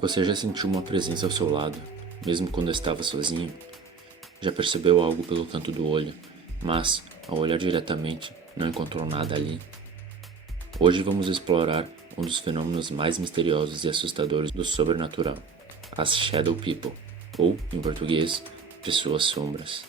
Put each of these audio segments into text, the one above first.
Você já sentiu uma presença ao seu lado, mesmo quando estava sozinho? Já percebeu algo pelo canto do olho, mas, ao olhar diretamente, não encontrou nada ali? Hoje vamos explorar um dos fenômenos mais misteriosos e assustadores do sobrenatural, as Shadow People, ou, em português, pessoas sombras.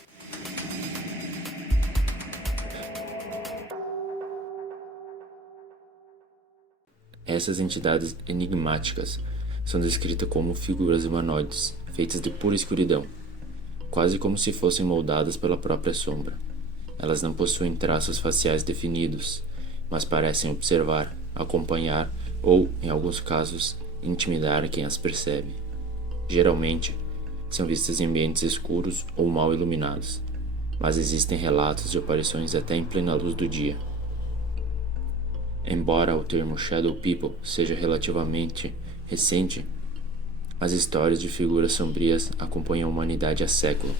Essas entidades enigmáticas são descritas como figuras humanoides, feitas de pura escuridão, quase como se fossem moldadas pela própria sombra. Elas não possuem traços faciais definidos, mas parecem observar, acompanhar ou, em alguns casos, intimidar quem as percebe. Geralmente, são vistas em ambientes escuros ou mal iluminados, mas existem relatos de aparições até em plena luz do dia. Embora o termo Shadow People seja relativamente recente, as histórias de figuras sombrias acompanham a humanidade há séculos.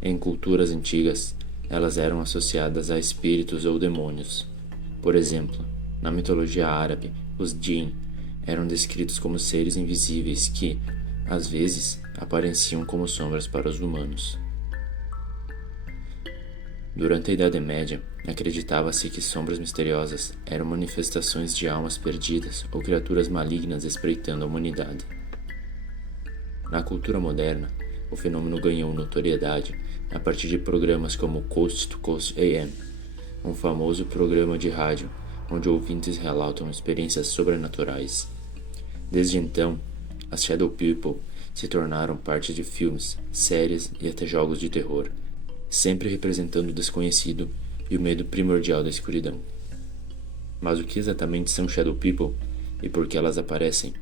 Em culturas antigas, elas eram associadas a espíritos ou demônios. Por exemplo, na mitologia árabe, os Jinn eram descritos como seres invisíveis que, às vezes, apareciam como sombras para os humanos. Durante a Idade Média, acreditava-se que sombras misteriosas eram manifestações de almas perdidas ou criaturas malignas espreitando a humanidade. Na cultura moderna, o fenômeno ganhou notoriedade a partir de programas como Coast to Coast AM, um famoso programa de rádio onde ouvintes relatam experiências sobrenaturais. Desde então, as Shadow People se tornaram parte de filmes, séries e até jogos de terror, sempre representando o desconhecido e o medo primordial da escuridão. Mas o que exatamente são Shadow People e por que elas aparecem?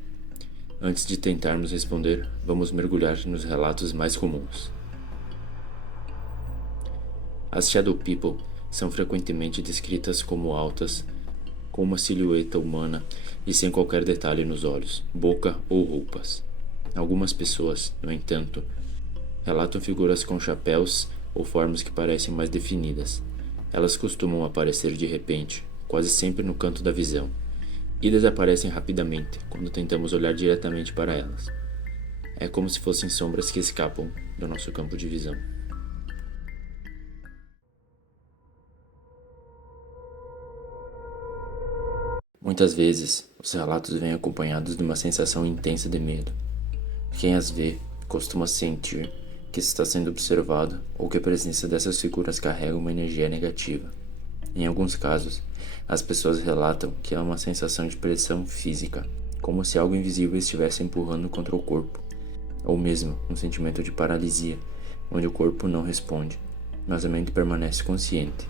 Antes de tentarmos responder, vamos mergulhar nos relatos mais comuns. As Shadow People são frequentemente descritas como altas, com uma silhueta humana e sem qualquer detalhe nos olhos, boca ou roupas. Algumas pessoas, no entanto, relatam figuras com chapéus ou formas que parecem mais definidas. Elas costumam aparecer de repente, quase sempre no canto da visão, e desaparecem rapidamente quando tentamos olhar diretamente para elas. É como se fossem sombras que escapam do nosso campo de visão. Muitas vezes, os relatos vêm acompanhados de uma sensação intensa de medo. Quem as vê costuma sentir que está sendo observado ou que a presença dessas figuras carrega uma energia negativa. Em alguns casos, as pessoas relatam que há uma sensação de pressão física, como se algo invisível estivesse empurrando contra o corpo, ou mesmo um sentimento de paralisia, onde o corpo não responde, mas a mente permanece consciente.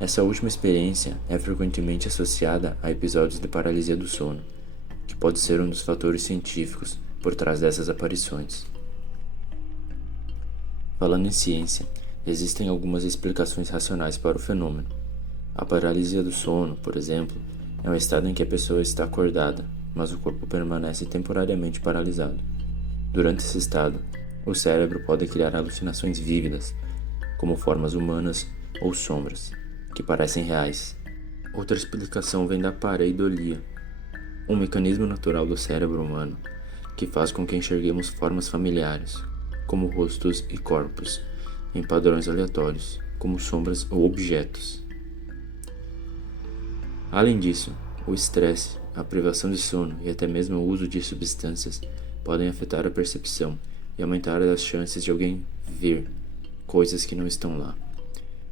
Essa última experiência é frequentemente associada a episódios de paralisia do sono, que pode ser um dos fatores científicos por trás dessas aparições. Falando em ciência, existem algumas explicações racionais para o fenômeno. A paralisia do sono, por exemplo, é um estado em que a pessoa está acordada, mas o corpo permanece temporariamente paralisado. Durante esse estado, o cérebro pode criar alucinações vívidas, como formas humanas ou sombras, que parecem reais. Outra explicação vem da pareidolia, um mecanismo natural do cérebro humano que faz com que enxerguemos formas familiares, como rostos e corpos, em padrões aleatórios, como sombras ou objetos. Além disso, o estresse, a privação de sono e até mesmo o uso de substâncias podem afetar a percepção e aumentar as chances de alguém ver coisas que não estão lá.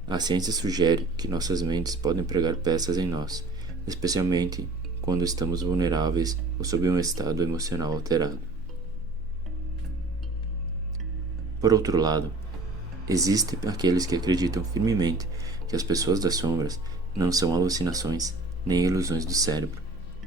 A ciência sugere que nossas mentes podem pregar peças em nós, especialmente quando estamos vulneráveis ou sob um estado emocional alterado. Por outro lado, existem aqueles que acreditam firmemente que as pessoas das sombras não são alucinações nem ilusões do cérebro.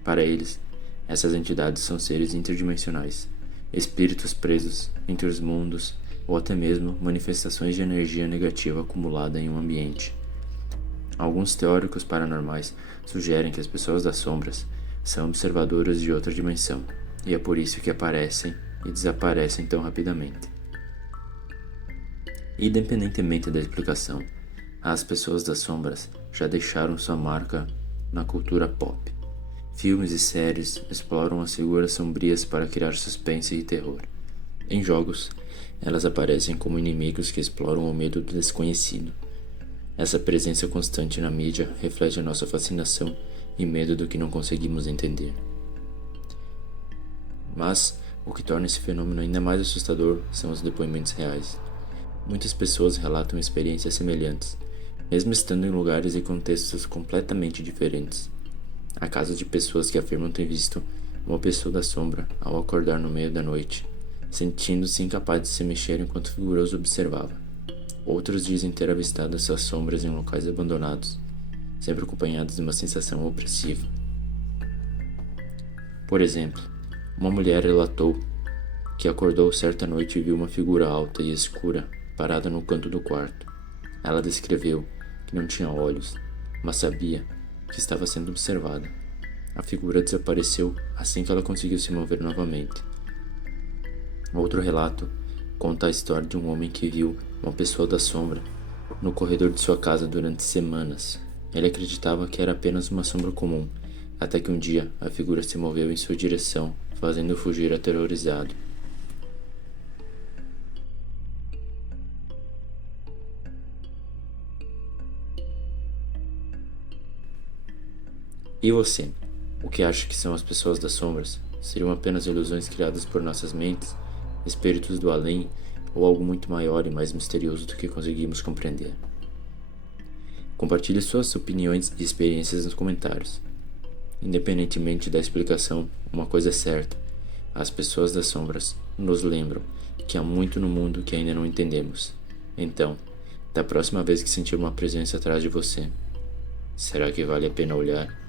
Para eles, essas entidades são seres interdimensionais, espíritos presos entre os mundos ou até mesmo manifestações de energia negativa acumulada em um ambiente. Alguns teóricos paranormais sugerem que as pessoas das sombras são observadoras de outra dimensão, e é por isso que aparecem e desaparecem tão rapidamente. Independentemente da explicação, as pessoas das sombras já deixaram sua marca na cultura pop. Filmes e séries exploram as figuras sombrias para criar suspense e terror. Em jogos, elas aparecem como inimigos que exploram o medo do desconhecido. Essa presença constante na mídia reflete a nossa fascinação e medo do que não conseguimos entender. Mas o que torna esse fenômeno ainda mais assustador são os depoimentos reais. Muitas pessoas relatam experiências semelhantes, mesmo estando em lugares e contextos completamente diferentes. Há casos de pessoas que afirmam ter visto uma pessoa da sombra ao acordar no meio da noite, sentindo-se incapaz de se mexer enquanto a figura os observava. Outros dizem ter avistado essas sombras em locais abandonados, sempre acompanhados de uma sensação opressiva. Por exemplo, uma mulher relatou que acordou certa noite e viu uma figura alta e escura parada no canto do quarto. Ela descreveu que não tinha olhos, mas sabia que estava sendo observada. A figura desapareceu assim que ela conseguiu se mover novamente. Outro relato conta a história de um homem que viu uma pessoa da sombra no corredor de sua casa durante semanas. Ele acreditava que era apenas uma sombra comum, até que um dia a figura se moveu em sua direção, fazendo-o fugir aterrorizado. E você? O que acha que são as pessoas das sombras? Seriam apenas ilusões criadas por nossas mentes, espíritos do além ou algo muito maior e mais misterioso do que conseguimos compreender? Compartilhe suas opiniões e experiências nos comentários. Independentemente da explicação, uma coisa é certa: as pessoas das sombras nos lembram que há muito no mundo que ainda não entendemos. Então, da próxima vez que sentir uma presença atrás de você, será que vale a pena olhar?